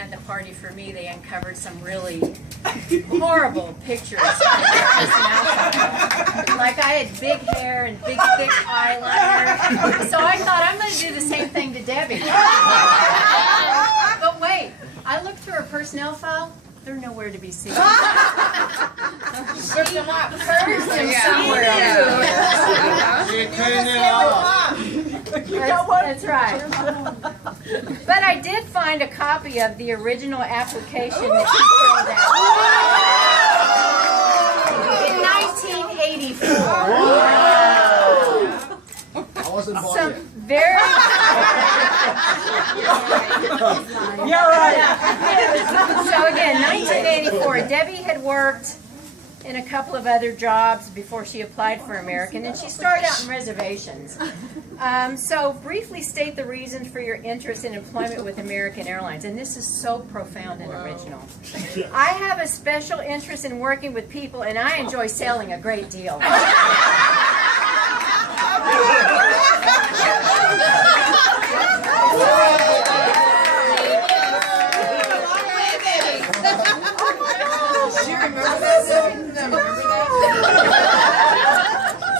had the party for me, they uncovered some really horrible pictures of my personality. Like I had big hair and big thick eyeliner. So I thought I'm going to do the same thing to Debbie. But wait, I looked through her personnel file. They're nowhere to be seen. She purged them somewhere else. That's right. But I did find a copy of the original application that she filled out in 1984. I wasn't born Some yet. very. Yeah, right. So again, 1984. Debbie had worked in a couple of other jobs before she applied for American, and she started out in reservations. So briefly state the reason for your interest in employment with American Airlines, and this is so profound and original. I have a special interest in working with people, and I enjoy sailing a great deal.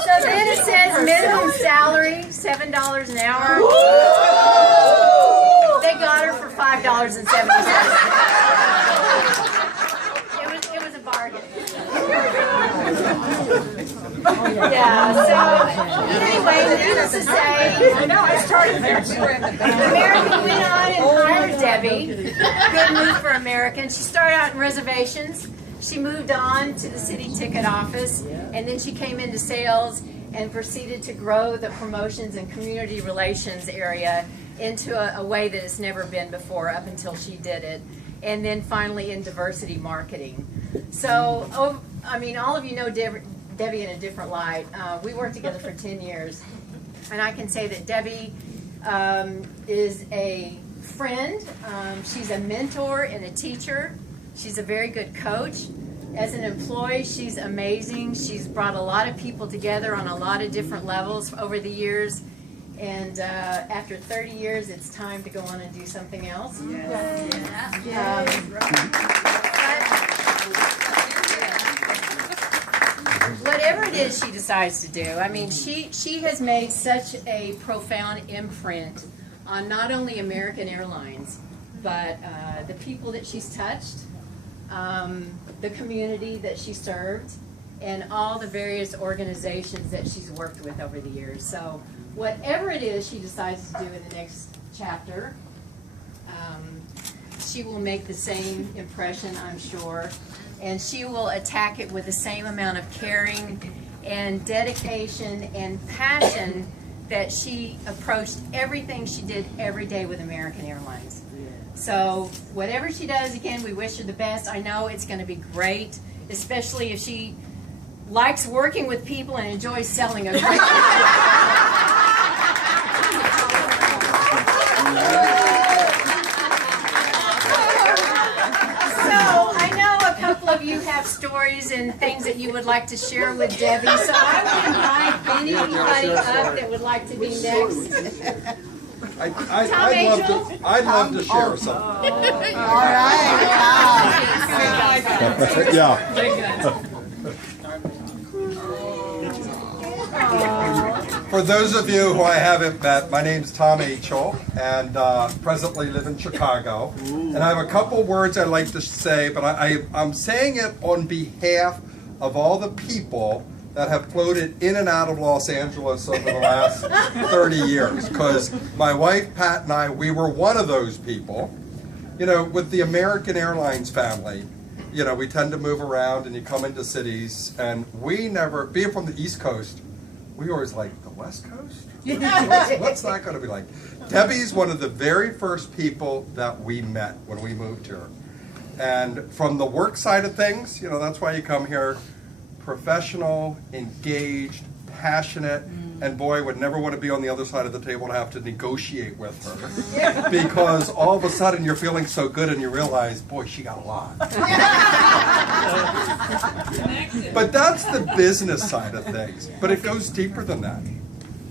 So then it says minimum salary, $7 an hour. They got her for $5.70. It was a bargain. Yeah, so anyway, needless to say, I know, I started there too. American went on and hired Debbie. Good move for American. She started out in reservations. She moved on to the city ticket office, and then she came into sales and proceeded to grow the promotions and community relations area into a way that it's never been before up until she did it. And then finally in diversity marketing. So, I mean, all of you know Debbie in a different light. We worked together for 10 years, and I can say that Debbie is a friend. She's a mentor and a teacher. She's a very good coach. As an employee, she's amazing. She's brought a lot of people together on a lot of different levels over the years. And after 30 years, it's time to go on and do something else. Whatever it is she decides to do, I mean, she has made such a profound imprint on not only American Airlines, but the people that she's touched, the community that she served, and all the various organizations that she's worked with over the years. So whatever it is she decides to do in the next chapter, she will make the same impression, I'm sure, and she will attack it with the same amount of caring and dedication and passion that she approached everything she did every day with American Airlines. So whatever she does, again, we wish her the best. I know it's going to be great, especially if she likes working with people and enjoys selling a great So I know a couple of you have stories and things that you would like to share with Debbie, so I would invite anybody up that would like to be next. I'd love to share something. All right. Yeah. For those of you who I haven't met, my name's Tom Achel, and presently live in Chicago. And I have a couple words I'd like to say, but I'm saying it on behalf of all the people that have floated in and out of Los Angeles over the last 30 years. Because my wife, Pat, and I, we were one of those people. You know, with the American Airlines family, you know, we tend to move around and you come into cities, and we never, being from the East Coast, we always like, the West Coast? What's that going to be like? Debbie's one of the very first people that we met when we moved here. And from the work side of things, you know, that's why you come here. Professional, engaged, passionate, and boy, would never want to be on the other side of the table to have to negotiate with her. Because all of a sudden you're feeling so good and you realize, boy, she got a lot. But that's the business side of things. But it goes deeper than that.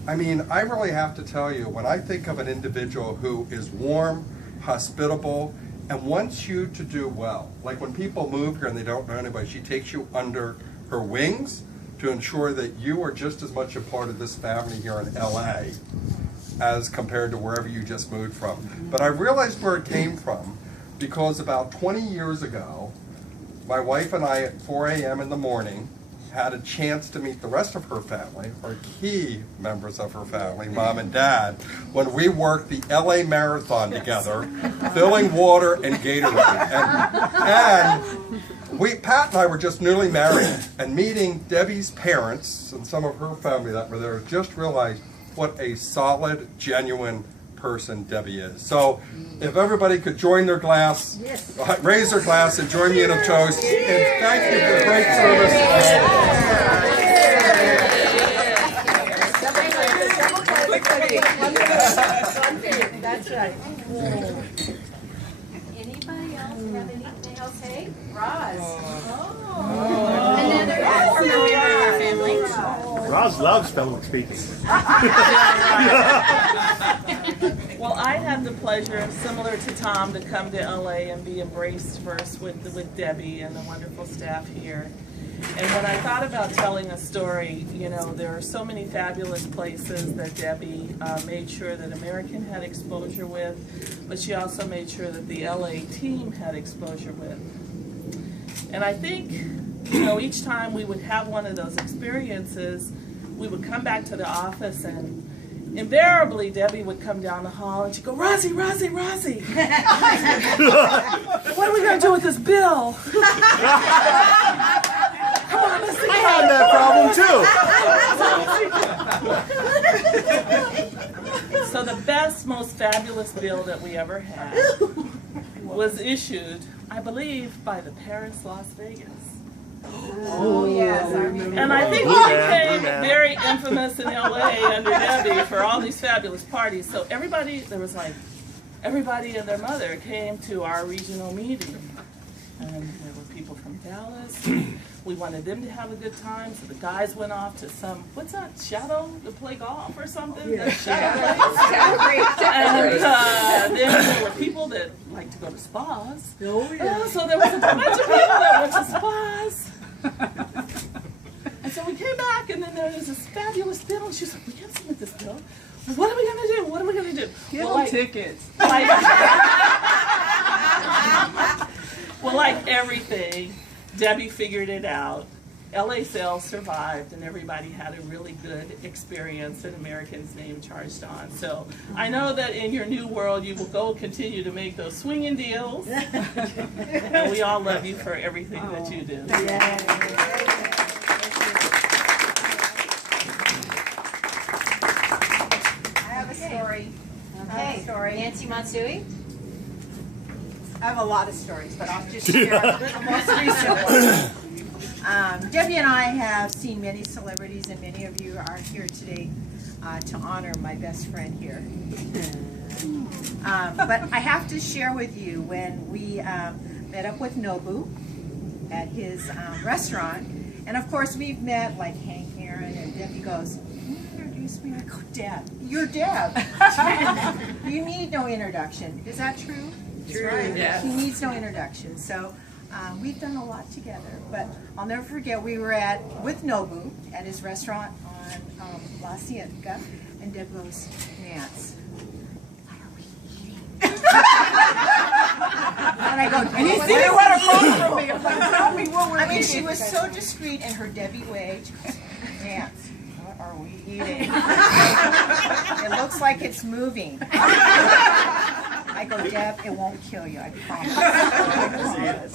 I mean, I really have to tell you, when I think of an individual who is warm, hospitable, and wants you to do well. Like when people move here and they don't know anybody, she takes you under her wings to ensure that you are just as much a part of this family here in LA as compared to wherever you just moved from. But I realized where it came from because about 20 years ago, my wife and I at 4 a.m. in the morning had a chance to meet the rest of her family, or key members of her family, Mom and Dad, when we worked the LA Marathon together, filling water and Gatorade. And Pat and I were just newly married, and meeting Debbie's parents and some of her family that were there, just realized what a solid, genuine person Debbie is. So if everybody could join their glass, raise their glass and join me in a toast, and thank you for great service. That's right. Anybody else have anything else? Hey, Roz. Another member of our family. Roz loves public speaking. Well, I had the pleasure, similar to Tom, to come to LA and be embraced first with Debbie and the wonderful staff here. And when I thought about telling a story, you know, there are so many fabulous places that Debbie made sure that American had exposure with, but she also made sure that the LA team had exposure with. And I think, you know, each time we would have one of those experiences, we would come back to the office, and invariably Debbie would come down the hall and she'd go, Rosie, Rosie, Rosie, what are we going to do with this bill? Come on, let's see. I had that problem too. So the best, most fabulous bill that we ever had was issued, I believe, by the Paris, Las Vegas. Oh, yes, I remember. And I think we became very infamous in LA under Debbie for all these fabulous parties. So everybody, there was like, everybody and their mother came to our regional meeting. And there were people from Dallas. We wanted them to have a good time, so the guys went off to some, what's that, Shadow, to play golf or something? Yeah. Shadow place. And then there were people that like to go to spas. Oh, yeah. So there was a bunch of people that went to spas. And so we came back, and then there was this fabulous bill, and she was like, we can't submit this bill. What are we going to do? What are we going to do? Give them tickets. Well, like everything, Debbie figured it out. LA sales survived, and everybody had a really good experience, and American's name charged on. So I know that in your new world, you will go continue to make those swinging deals. And we all love you for everything that you do. I have a story. Okay, Nancy Matsui. I have a lot of stories, but I'll just share the most recent one. Debbie and I have seen many celebrities, and many of you are here today to honor my best friend here. But I have to share with you when we met up with Nobu at his restaurant, and of course we've met like Hank Aaron, and Debbie goes, "Can you introduce me?" I go, "Deb, you're Deb. You need no introduction." Is that true? True. Right. Yes. He needs no introduction. So we've done a lot together, but I'll never forget we were with Nobu at his restaurant on La Cienega, and Deb goes, "Nance, what are we eating?" And I go, "And you see what across from me? Tell me what we're eating." She was so discreet in her Debbie way. She goes, "Nance, what are we eating?" It looks like it's moving. I go, "Deb, it won't kill you, I promise."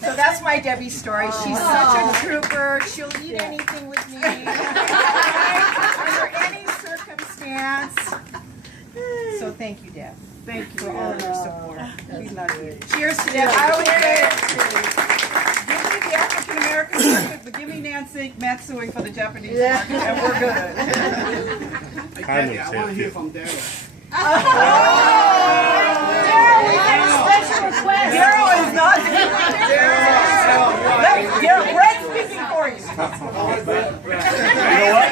So that's my Debbie story. She's such a trooper. She'll eat anything with me, under any circumstance. So thank you, Deb. Thank you for all of your support. We love you. Cheers to Deb. I always say, give me the African American market, but give me Nancy Matsui for the Japanese market, and we're good. I want to hear from Daryl. Daryl is not here. Daryl, Brett's speaking for you. You know what?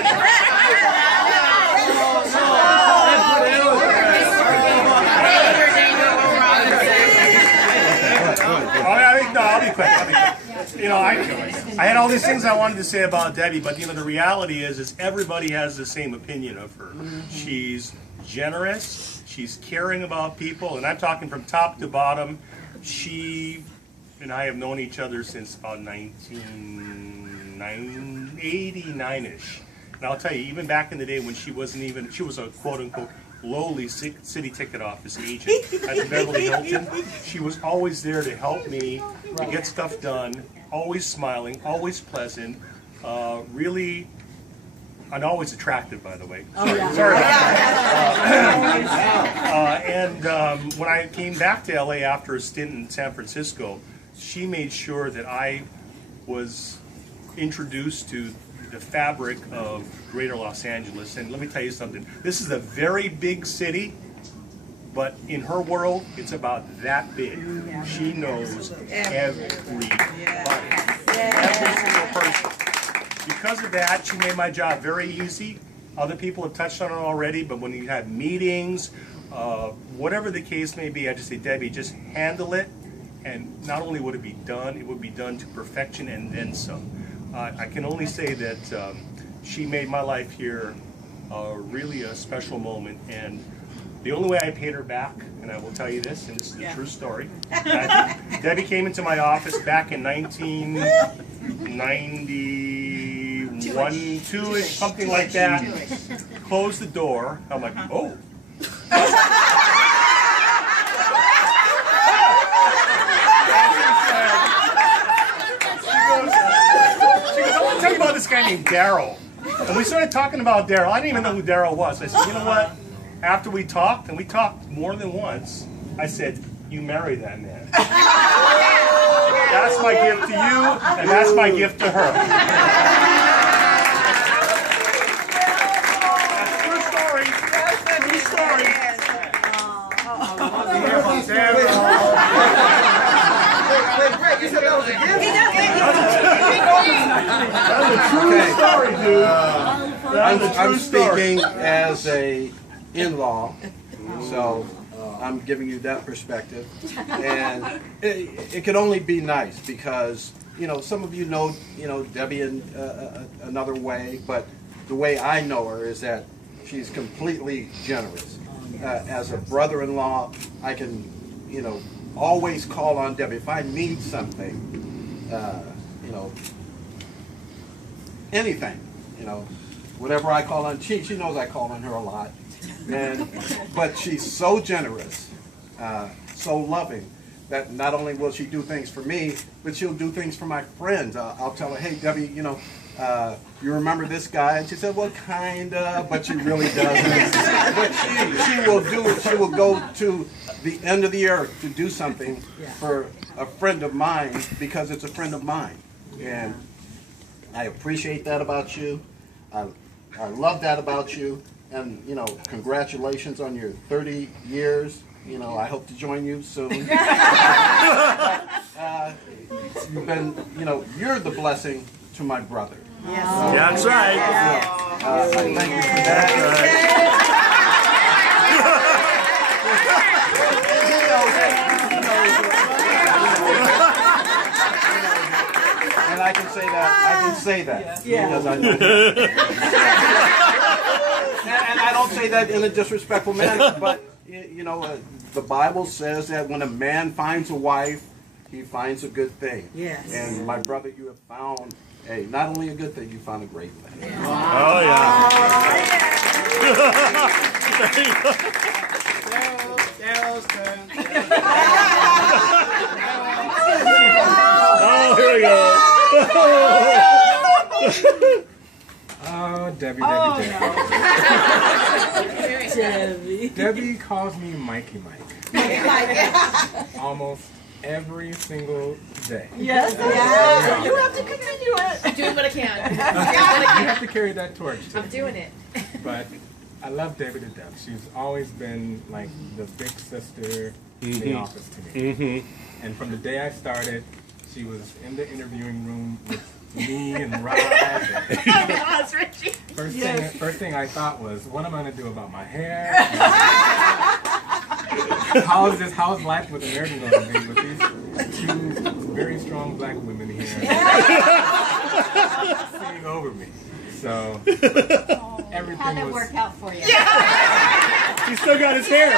You know, I had all these things I wanted to say about Debbie, but you know, the reality is everybody has the same opinion of her. She's generous, she's caring about people, and I'm talking from top to bottom. She and I have known each other since about 1989-ish. And I'll tell you, even back in the day when she was a quote-unquote lowly city ticket office agent at the Beverly Hilton, she was always there to help me to get stuff done, always smiling, always pleasant, really, and always attractive, by the way. Sorry about that. And when I came back to LA after a stint in San Francisco, she made sure that I was introduced to the fabric of greater Los Angeles. And let me tell you something, this is a very big city, but in her world, it's about that big. She knows everybody, every single person. Because of that, she made my job very easy. Other people have touched on it already, but when you have meetings, whatever the case may be, I just say, Debbie, just handle it. And not only would it be done, it would be done to perfection and then some. I can only say that she made my life here really a special moment, and the only way I paid her back, and I will tell you this, and this is a true story, Debbie came into my office back in 1991, 2-ish, something like that, closed the door, I'm like, oh. Tell you about this guy named Daryl. And we started talking about Daryl. I didn't even know who Daryl was. I said, you know what? After we talked, and we talked more than once, I said, you marry that man. That's my gift to you, and that's my gift to her. That's a true story. True story. You said that was a gift? That's a true story, dude. I'm speaking as a in-law, so I'm giving you that perspective, and it can only be nice because some of you know Debbie in another way, but the way I know her is that she's completely generous. As a brother-in-law, I can always call on Debbie if I need something, anything, whatever I call on. She knows I call on her a lot, but she's so generous, so loving, that not only will she do things for me, but she'll do things for my friends. I'll tell her, hey Debbie, you remember this guy? And she said, well, kinda, but she really doesn't. But she will do it. She will go to the end of the earth to do something for a friend of mine because it's a friend of mine. And I appreciate that about you. I love that about you. And, congratulations on your 30 years. I hope to join you soon. You've been, you're the blessing to my brother. Yes. That's right. I thank you for that. And I can say that because I know him. And I don't say that in a disrespectful manner, but the Bible says that when a man finds a wife, he finds a good thing. Yes. And my brother, you have found not only a good thing, you found a great thing. Oh yeah. Daryl's turn. Oh, here we go. Oh, Debbie. Debbie calls me Mikey Mike. Almost every single day. Yes. You have to continue it. I'm doing what I can. You have to carry that torch. I'm doing it. But I love Debbie to death. She's always been like the big sister in the office to me. And from the day I started, she was in the interviewing room with me and Rod. First thing I thought was, what am I going to do about my hair? how's life with American going to be with these two very strong black women here sitting over me? So everything How'd that was. work out for you? He still got his hair.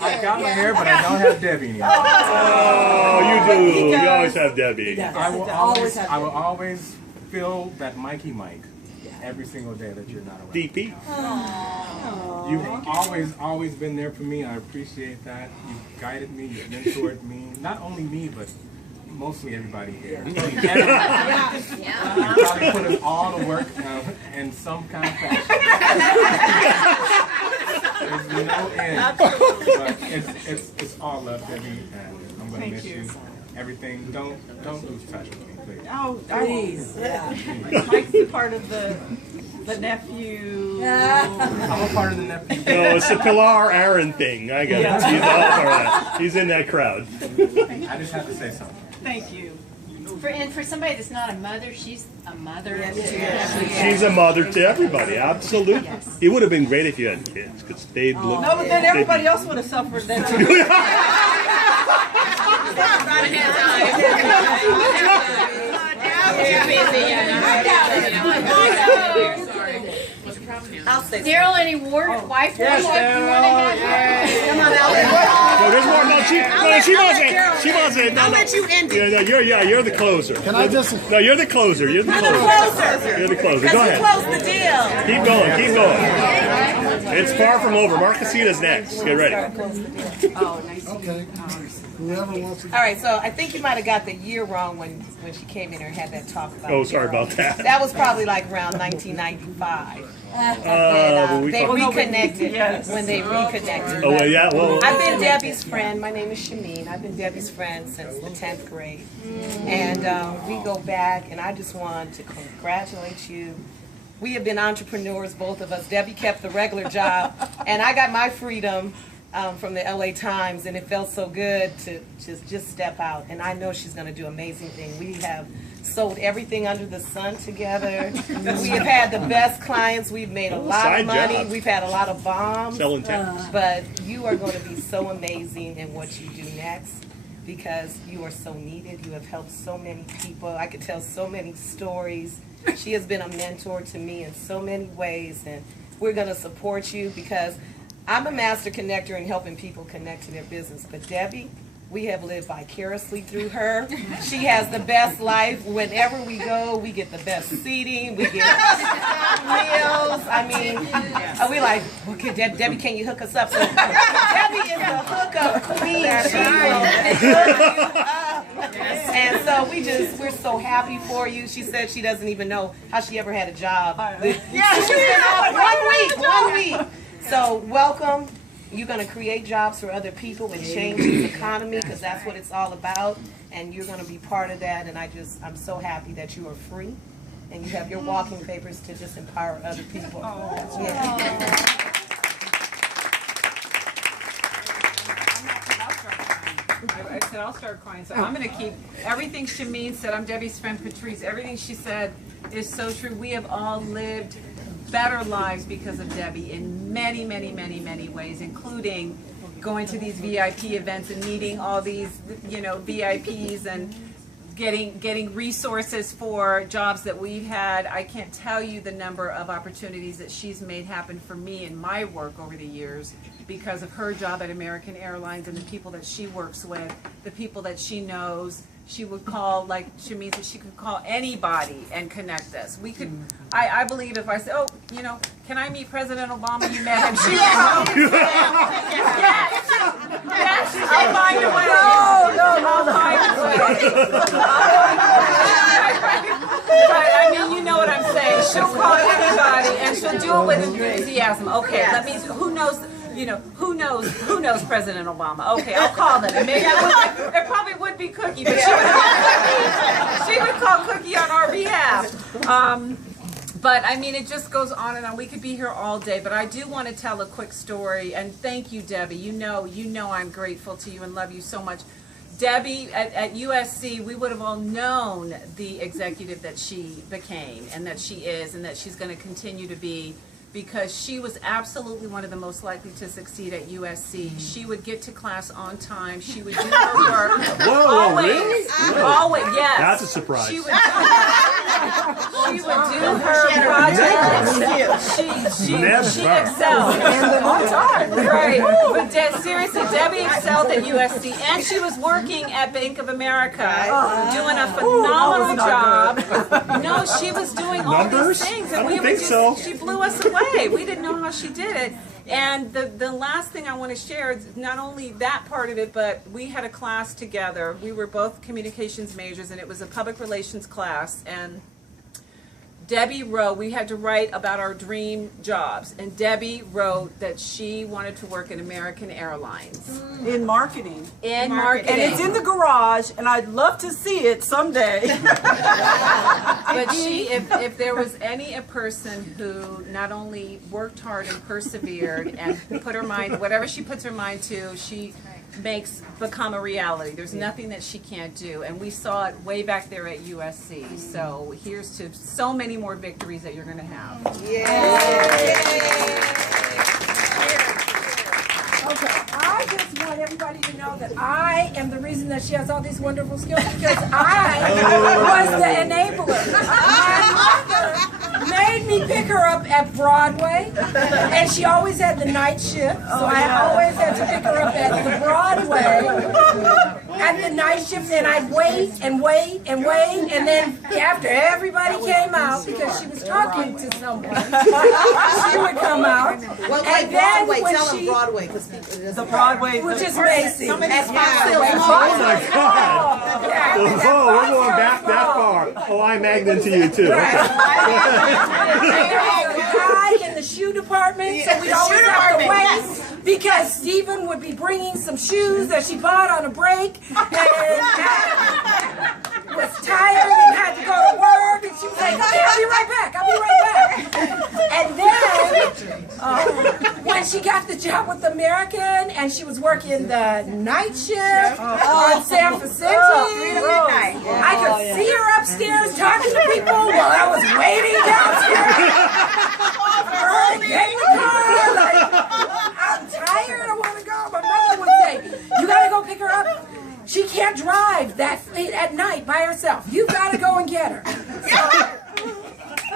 I got my hair, but I don't have Debbie anymore. Oh, you do. You always have Debbie. I will always feel that Mikey Mike every single day that you're not around. DP. You've always been there for me. I appreciate that. You've guided me, you've mentored me. Not only me, but mostly everybody here. Everybody. You probably put in all the work in some kind of fashion. There's no end. But it's all love, Debbie, and I'm going to miss you. Everything. Don't lose touch with me, please. Oh, please. Mike's a part of the nephew. I'm a part of the nephew. No, it's the Pilar Aaron thing. I got it. He's all right. He's in that crowd. I just have to say something. Thank you. And for somebody that's not a mother, she's a mother too. She's a mother to everybody. Absolutely. It would have been great if you had kids, because they'd look. No, but then everybody else would have suffered that too. I'll say Daryl, any wife worship you want to have? Come on, No, there's more. No, she wasn't. She wasn't. No, I'll let you end it. You're the closer. Can I just? No, you're the closer. You're the closer. You're the closer. Go ahead. Close the deal. Keep going. Keep going. It's far from over. Marquesita's next. Get ready. Okay. Whoever wants to. All right, so I think you might have got the year wrong when she came in here and had that talk about. Oh, sorry about that. That was probably like around 1995. When we They talk- reconnected when they reconnected. Oh, well, yeah. Well, I've been Debbie's friend. My name is Shameen. I've been Debbie's friend since the 10th grade. And we go back, and I just want to congratulate you. We have been entrepreneurs, both of us. Debbie kept the regular job, and I got my freedom from the LA Times, and it felt so good to just step out. And I know she's going to do amazing things. We have sold everything under the sun together. We have had the best clients. We've made a lot Side of money. job. We've had a lot of bombs. selling tickets. But you are going to be so amazing in what you do next, because you are so needed. You have helped so many people. I could tell so many stories. She has been a mentor to me in so many ways, and we're going to support you because I'm a master connector in helping people connect to their business. But Debbie, we have lived vicariously through her. She has the best life. Whenever we go, we get the best seating. We get meals. I mean, we like, okay, Debbie, can you hook us up? So Debbie is the hookup queen. She will hook you up. And so we're so happy for you. She said she doesn't even know how she ever had a job. She's been off 1 week. So welcome. You're going to create jobs for other people and change the economy, because that's what it's all about. And you're going to be part of that. And I'm so happy that you are free and you have your walking papers to just empower other people. Yeah. I said I'll start crying, so I'm going to keep everything Shameen said. I'm Debbie's friend Patrice. Everything she said is so true. We have all lived better lives because of Debbie in many, many, many, many ways, including going to these VIP events and meeting all these, VIPs and getting resources for jobs that we've had. I can't tell you the number of opportunities that she's made happen for me in my work over the years because of her job at American Airlines and the people that she works with, the people that she knows. She would call, like Shameen said, she could call anybody and connect us. We could, I believe if I said, can I meet President Obama? You met him. She would call. Yes, I'll find a way. I'll find a way. But I mean, you know what I'm saying. She'll call anybody and she'll do it with enthusiasm. Okay, let me, who knows President Obama? Okay, I'll call them. And maybe it probably would be Cookie, but she would call Cookie on our behalf. But I mean, it just goes on and on. We could be here all day, but I do want to tell a quick story. And thank you, Debbie. You know I'm grateful to you and love you so much. Debbie, at USC, we would have all known the executive that she became and that she is and that she's going to continue to be because she was absolutely one of the most likely to succeed at USC. She would get to class on time. She would do her work. Whoa, always, really? always, yes. That's a surprise. She would do her projects. She excelled. Right. But seriously, Debbie excelled at USC, and she was working at Bank of America, doing a phenomenal job. No, she was doing all these things, and she blew us away. We didn't know how she did it. And the last thing I want to share is not only that part of it, but we had a class together. We were both communications majors, and it was a public relations class. And Debbie wrote, we had to write about our dream jobs, and Debbie wrote that she wanted to work at American Airlines. In marketing. In marketing. And it's in the garage, and I'd love to see it someday. But if there was a person who not only worked hard and persevered and put her mind, whatever she puts her mind to, she makes become a reality. There's nothing that she can't do, and we saw it way back there at USC. So here's to so many more victories that you're going to have. Okay, I just want everybody to know that I am the reason that she has all these wonderful skills, because I was the enabler. My mother made me pick her up at Broadway, and she always had the night shift, so I always had to pick her up at the Broadway at the night shift, and I'd wait and wait and wait, and then after everybody came out, because she was talking to someone, she would come out. Well, and then Broadway, when tell she, them Broadway, because the Broadway, which is Macy's. Oh my God! Oh, we're going back that far. Oh, I'm Magnan to you too. Okay. Guy in the shoe department, so we'd always have to wait because Stephen would be bringing some shoes that she bought on a break and was tired and had to go to work, and she was like, okay, I'll be right back, I'll be right back. And then when she got the job with American and she was working the night shift on San Francisco, I could see her upstairs talking to people while I was waiting downstairs. Get in the car, like, I'm tired, I want to go. My mother would say, you got to go pick her up. She can't drive that at night by herself. You got to go and get her. So,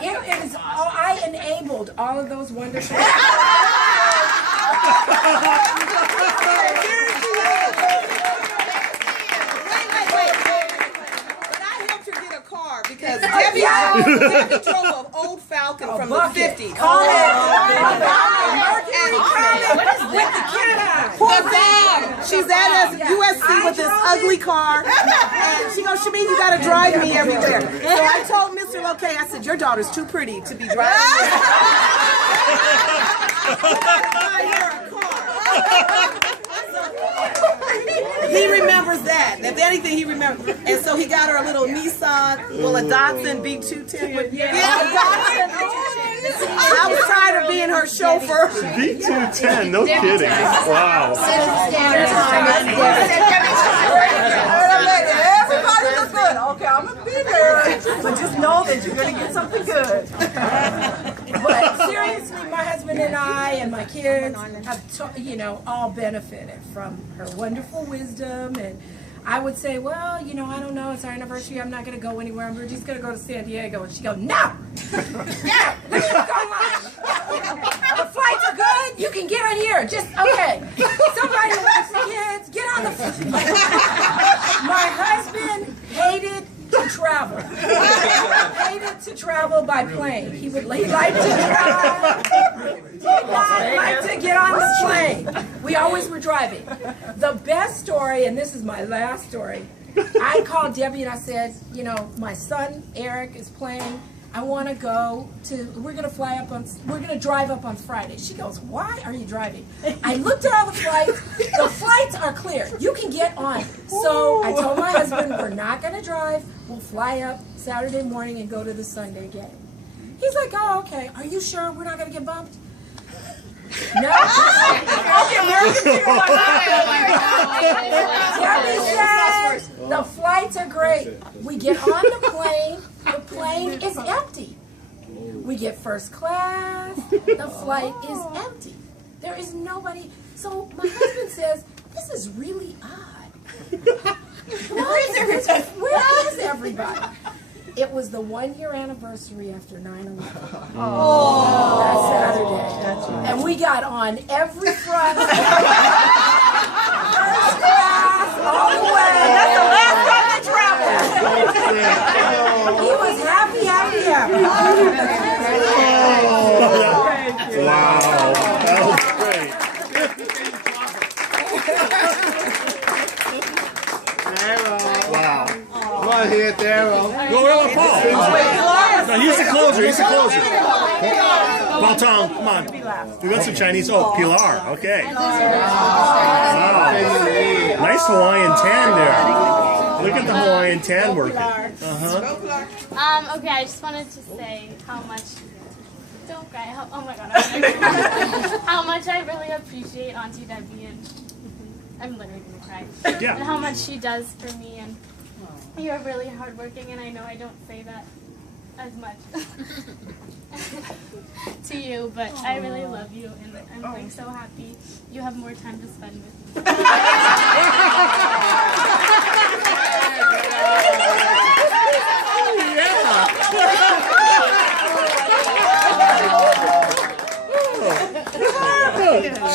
it is all, I enabled all of those wonderful because Debbie drove an old Falcon from the 50s. She's at USC with this ugly car, and she goes, Shamin, you gotta drive me everywhere. So I told Mr. Loquet, I said, your daughter's too pretty to be driving me. He remembers that. If anything, he remembers. And so he got her a little Nissan, a Datsun B210. Yeah, Datsun. I was tired of being her chauffeur. B210, no kidding. Wow. Everybody looks good. Okay, I'm gonna be there. But just know that you're gonna get something good. But seriously, my husband and I and my kids have, all benefited from her wonderful wisdom. And I would say, well, I don't know, it's our anniversary, I'm not going to go anywhere, we're just going to go to San Diego. And she'd go, no! Yeah, let's go lunch. The flights are good, you can get on here. Just, okay. Somebody with the kids, get on the flight. My husband hated to travel. Hated to travel by plane. He would like to drive. He did not like to get on the plane. We always were driving. The best story, and this is my last story, I called Debbie and I said, my son Eric is playing. I want to go we're going to drive up on Friday. She goes, why are you driving? I looked at all the flights. The flights are clear. You can get on. So I told my husband, we're not going to drive. We'll fly up Saturday morning and go to the Sunday game. He's like, oh, okay. Are you sure we're not going to get bumped? No. Debbie says the flights are great. We get on the plane is empty. We get first class. The flight is empty. There is nobody. So my husband says, this is really odd. Where is everybody? It was the 1-year anniversary after 9/11. That Saturday. And we got on every front. First class, all the way. That's the last time they traveled. He was happy. Wow. That was great. Wow. Come on here, Darryl. Go on, Paul. No, he's the closer. Paul Tong, come on. We got some Chinese. Oh, Pilar. Okay. Wow. Nice Hawaiian tan there. Look at the Hawaiian tan working. Okay, I just wanted to say how much. Don't cry. Oh my God. How much I really appreciate Auntie Debbie, and I'm literally gonna cry. Yeah. And how much she does for me, and you're really hardworking, and I know I don't say that as much to you, but I really love you, and I'm like so happy you have more time to spend with me.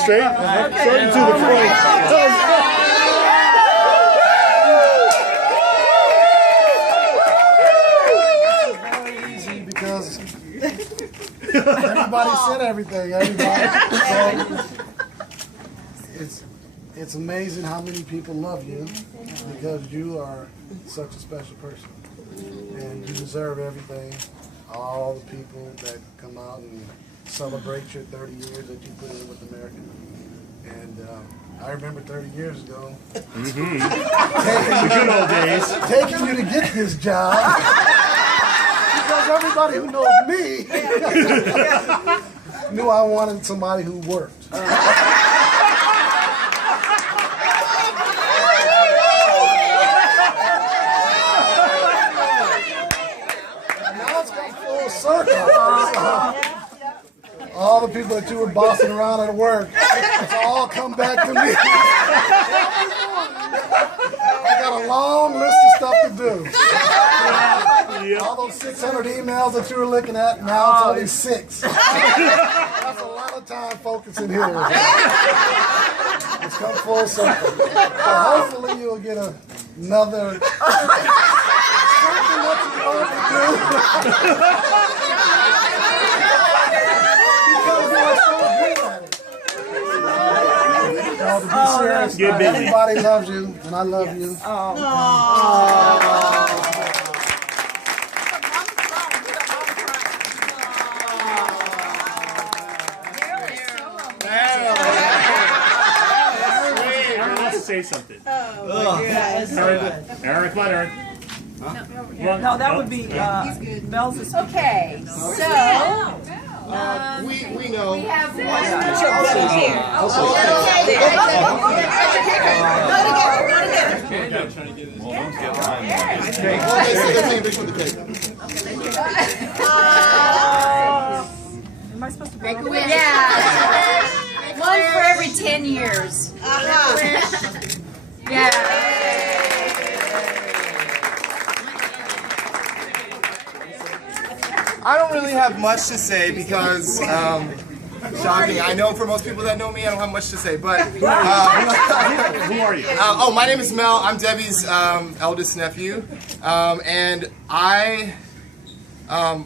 Straight to the point. Because everybody said everything. Everybody. So it's amazing how many people love you because you are such a special person, and you deserve everything. All the people that come out and celebrate your 30 years that you put in with America. And I remember 30 years ago, The good old days. taking you to get this job. Because everybody who knows me knew I wanted somebody who worked. Now it's come full circle. All the people that you were bossing around at work, it's all come back to me. I got a long list of stuff to do. All those 600 emails that you were looking at, now it's only 6. That's a lot of time focusing here. It's come full circle. So hopefully you'll get another something that you love to do. Because you are so good at it. No, to be serious, Get busy. everybody loves you, and I love you. Aaron wants to say something. Aaron, come on, Aaron. No, that would be Mel's. Okay, so We know. We have one. Am I supposed to be? Yeah. One for every 10 years. Yeah. I don't really have much to say because, shocking, I know for most people that know me, I don't have much to say, but... Who are you? My name is Mel. I'm Debbie's eldest nephew, and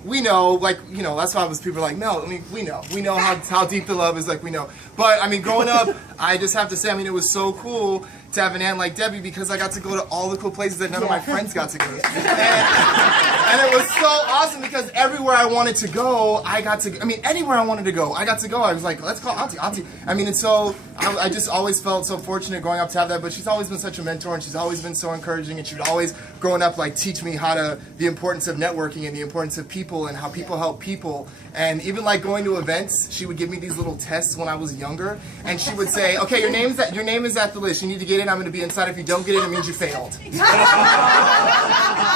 we know, like, you know, that's why people are like, Mel, I mean, we know how deep the love is, like, we know. But, I mean, growing up, I just have to say, I mean, it was so cool to have an aunt like Debbie because I got to go to all the cool places that none of my friends got to go to. And it was so awesome because everywhere I wanted to go, I got to, I mean, anywhere I wanted to go, I got to go. I was like, let's call Auntie. I mean, it's so, I just always felt so fortunate growing up to have that, but she's always been such a mentor and she's always been so encouraging and she would always, growing up, like, teach me the importance of networking and the importance of people and how people help people. And even, like, going to events, she would give me these little tests when I was young. younger, and she would say, "Okay, your name is at the list. You need to get in. I'm going to be inside. If you don't get in, it means you failed."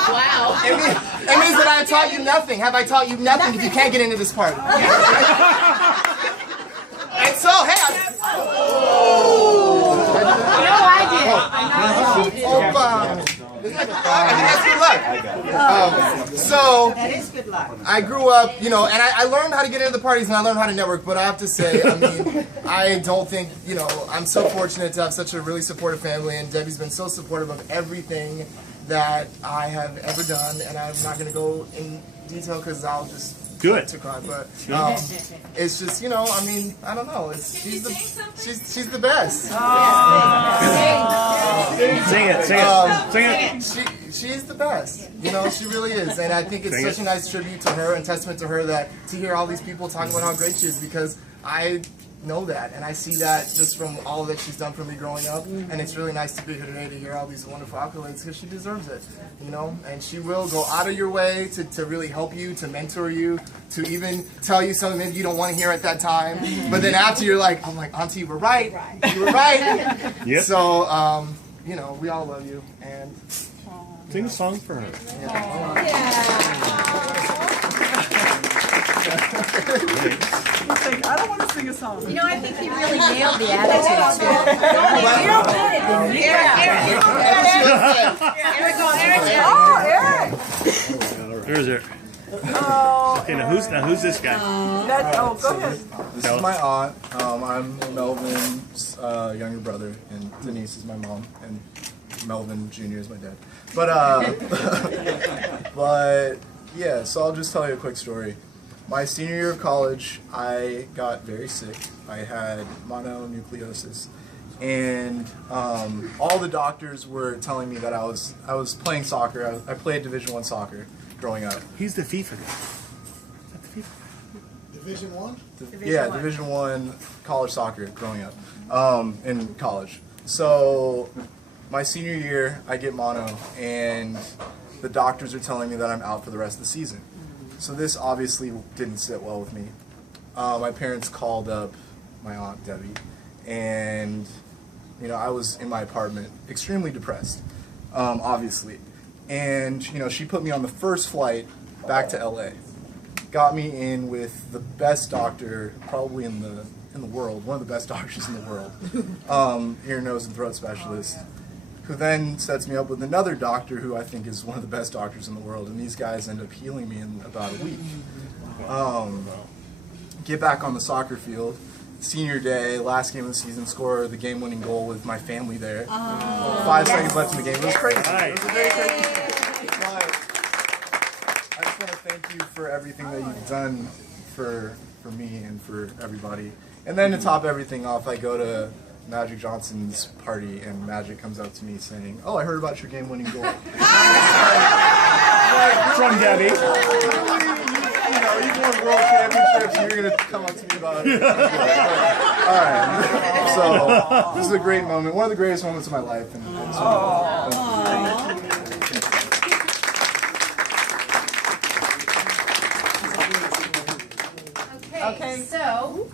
Wow. It means that I have taught you nothing. Have I taught you nothing if you can't get into this party? And so, hey, that's good luck. So That is good luck. I grew up, and I learned how to get into the parties and I learned how to network, but I have to say, I don't think, I'm so fortunate to have such a really supportive family, and Debbie's been so supportive of everything that I have ever done, and I'm not going to go in detail because I'll just to cry, but it's just, I don't know, she's the best. Sing it. She's the best. She really is, and I think it's such a nice tribute to her and testament to her that to hear all these people talking about how great she is, because I know that and I see that just from all that she's done for me growing up, and it's really nice to be here today to hear all these wonderful accolades because she deserves it, and she will go out of your way to really help you, to mentor you, to even tell you something maybe you don't want to hear at that time, but then after you're like, I'm like, Auntie, you were right. You were right. Yep. So we all love you, and sing a song for her. I don't want to sing a song. I think he really nailed the attitude too. Eric. There's Eric. Okay, now who's this guy? Go ahead. This is my aunt. I'm Melvin's younger brother, and Denise is my mom, and Melvin Jr. is my dad. But yeah, so I'll just tell you a quick story. My senior year of college, I got very sick. I had mononucleosis, and all the doctors were telling me that I was playing soccer. I played Division I soccer growing up. He's the FIFA guy. Division I? Division I college soccer growing up in college. So my senior year, I get mono, and the doctors are telling me that I'm out for the rest of the season. So this obviously didn't sit well with me. My parents called up my aunt Debbie, and I was in my apartment, extremely depressed, obviously. And she put me on the first flight back to LA, got me in with the best doctor probably in the world, one of the best doctors in the world, ear, nose, and throat specialist, who then sets me up with another doctor who I think is one of the best doctors in the world, and these guys end up healing me in about a week. Get back on the soccer field, senior day, last game of the season, score the game-winning goal with my family there. 5 seconds left in the game. It was crazy. It was a very crazy game. But I just want to thank you for everything that you've done for me and for everybody. And then to top everything off, I go to Magic Johnson's party, and Magic comes up to me saying, "Oh, I heard about your game-winning goal." From Debbie. You won world championships, and you're going to come up to me about it. Alright. So, this is a great moment. One of the greatest moments of my life. Okay, so